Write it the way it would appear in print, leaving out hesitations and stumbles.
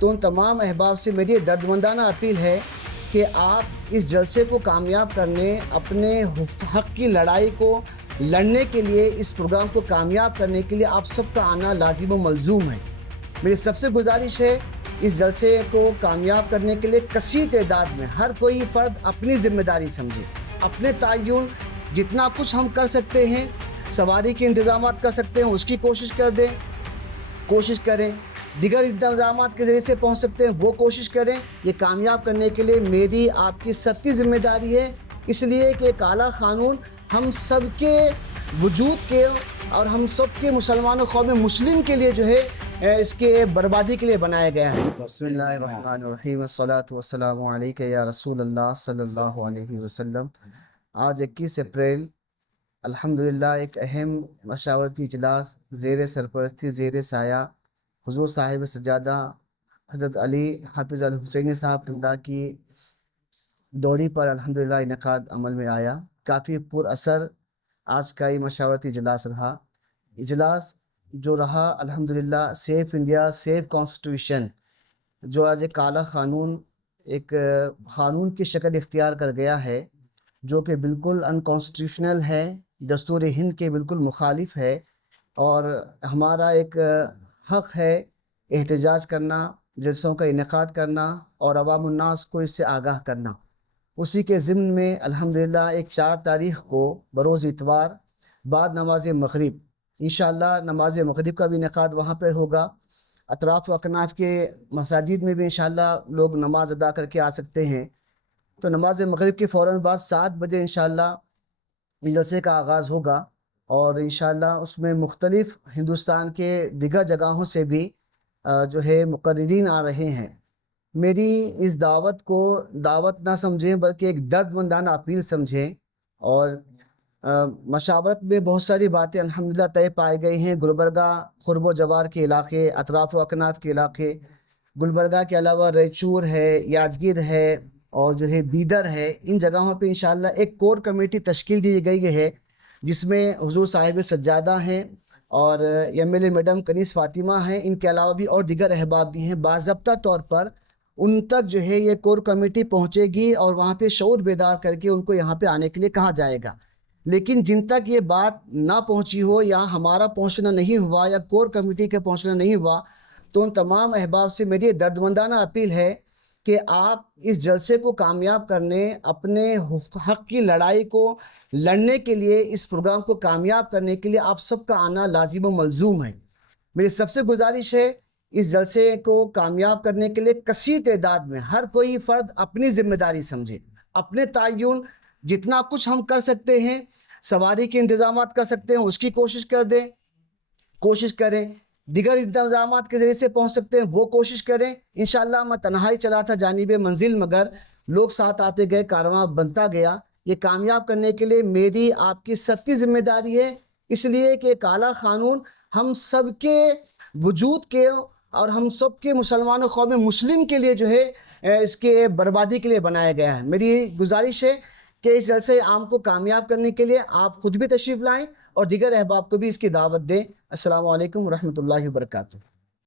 تو ان تمام احباب سے میری دردمندانہ اپیل ہے کہ آپ اس جلسے کو کامیاب کرنے، اپنے حق کی لڑائی کو لڑنے کے لیے، اس پروگرام کو کامیاب کرنے کے لیے آپ سب کا آنا لازم و ملزوم ہے۔ میری سب سے گزارش ہے اس جلسے کو کامیاب کرنے کے لیے کثیر تعداد میں ہر کوئی فرد اپنی ذمہ داری سمجھے، اپنے تعین جتنا کچھ ہم کر سکتے ہیں، سواری کے انتظامات کر سکتے ہیں اس کی کوشش کریں، دیگر انتظامات کے ذریعے سے پہنچ سکتے ہیں وہ کوشش کریں۔ یہ کامیاب کرنے کے لیے میری آپ کی سب کی ذمہ داری ہے، اس لیے کہ ایک اعلیٰ قانون ہم سب کے وجود کے اور ہم سب کے مسلمان و قوم مسلم کے لیے جو ہے اس کے بربادی کے لیے بنایا گیا ہے۔ بسم اللہ الرحمن الرحیم، الصلاۃ والسلام علیک یا رسول اللہ صلی اللہ علیہ وسلم۔ آج 21 اپریل الحمدللہ ایک اہم مشاورتی اجلاس زیر سرپرستی زیر سایہ حضور صاحب سجادہ حضرت علی حافظ الحسینی صاحب کی دوری پر الحمدللہ انعقاد عمل میں آیا۔ کافی پر اثر آج کا یہ مشاورتی اجلاس رہا۔ اجلاس جو رہا الحمدللہ سیف انڈیا سیف کانسٹیٹیوشن، جو آج ایک اعلیٰ قانون ایک قانون کی شکل اختیار کر گیا ہے، جو کہ بالکل انکانسٹیٹیوشنل ہے، دستور ہند کے بالکل مخالف ہے، اور ہمارا ایک حق ہے احتجاج کرنا، جلسوں کا انعقاد کرنا اور عوام الناس کو اس سے آگاہ کرنا۔ اسی کے ضمن میں الحمدللہ ایک 4 تاریخ کو بروز اتوار بعد نماز مغرب انشاءاللہ نماز مغرب کا بھی انعقاد وہاں پر ہوگا۔ اطراف و اکناف کے مساجد میں بھی انشاءاللہ لوگ نماز ادا کر کے آ سکتے ہیں۔ تو نماز مغرب کے فوراً بعد 7 بجے انشاءاللہ جلسے کا آغاز ہوگا، اور انشاءاللہ اس میں مختلف ہندوستان کے دیگر جگہوں سے بھی جو ہے مقررین آ رہے ہیں۔ میری اس دعوت کو دعوت نہ سمجھیں بلکہ ایک دردمندانہ اپیل سمجھیں، اور مشاورت میں بہت ساری باتیں الحمدللہ طے پائے گئی ہیں۔ گلبرگہ قرب و جوار کے علاقے، اطراف و اکناف کے علاقے، گلبرگہ کے علاوہ ریچور ہے، یادگیر ہے، اور جو ہے بیدر ہے، ان جگہوں پہ انشاءاللہ ایک کور کمیٹی تشکیل دی گئی ہے، جس میں حضور صاحب سجادہ ہیں اور M L A madam Kaneez Fatima ہیں۔ ان کے علاوہ بھی اور دیگر احباب بھی ہیں۔ باضابطہ طور پر ان تک جو ہے یہ کور کمیٹی پہنچے گی اور وہاں پہ شعور بیدار کر کے ان کو یہاں پہ آنے کے لیے کہا جائے گا۔ لیکن جن تک یہ بات نہ پہنچی ہو، یا ہمارا پہنچنا نہیں ہوا، یا کور کمیٹی کا پہنچنا نہیں ہوا، تو ان تمام احباب سے میری دردمندانہ اپیل ہے کہ آپ اس جلسے کو کامیاب کرنے، اپنے حق کی لڑائی کو لڑنے کے لیے، اس پروگرام کو کامیاب کرنے کے لیے آپ سب کا آنا لازم و ملزوم ہے۔ میری سب سے گزارش ہے اس جلسے کو کامیاب کرنے کے لیے کثیر تعداد میں ہر کوئی فرد اپنی ذمہ داری سمجھے، اپنے تعین جتنا کچھ ہم کر سکتے ہیں، سواری کے انتظامات کر سکتے ہیں اس کی کوشش کریں، دیگر انتظامات کے ذریعے سے پہنچ سکتے ہیں وہ کوشش کریں۔ انشاءاللہ میں تنہائی چلا تھا جانب منزل، مگر لوگ ساتھ آتے گئے، کارواں بنتا گیا۔ یہ کامیاب کرنے کے لیے میری آپ کی سب کی ذمہ داری ہے، اس لیے کہ ایک اعلیٰ قانون ہم سب کے وجود کے اور ہم سب کے مسلمان و قوم مسلم کے لیے جو ہے اس کے بربادی کے لیے بنایا گیا ہے۔ میری گزارش ہے کہ اس جلسے عام کو کامیاب کرنے کے لیے آپ خود بھی تشریف لائیں اور دیگر احباب کو بھی اس کی دعوت دیں۔ السلام علیکم ورحمۃ اللہ وبرکاتہ۔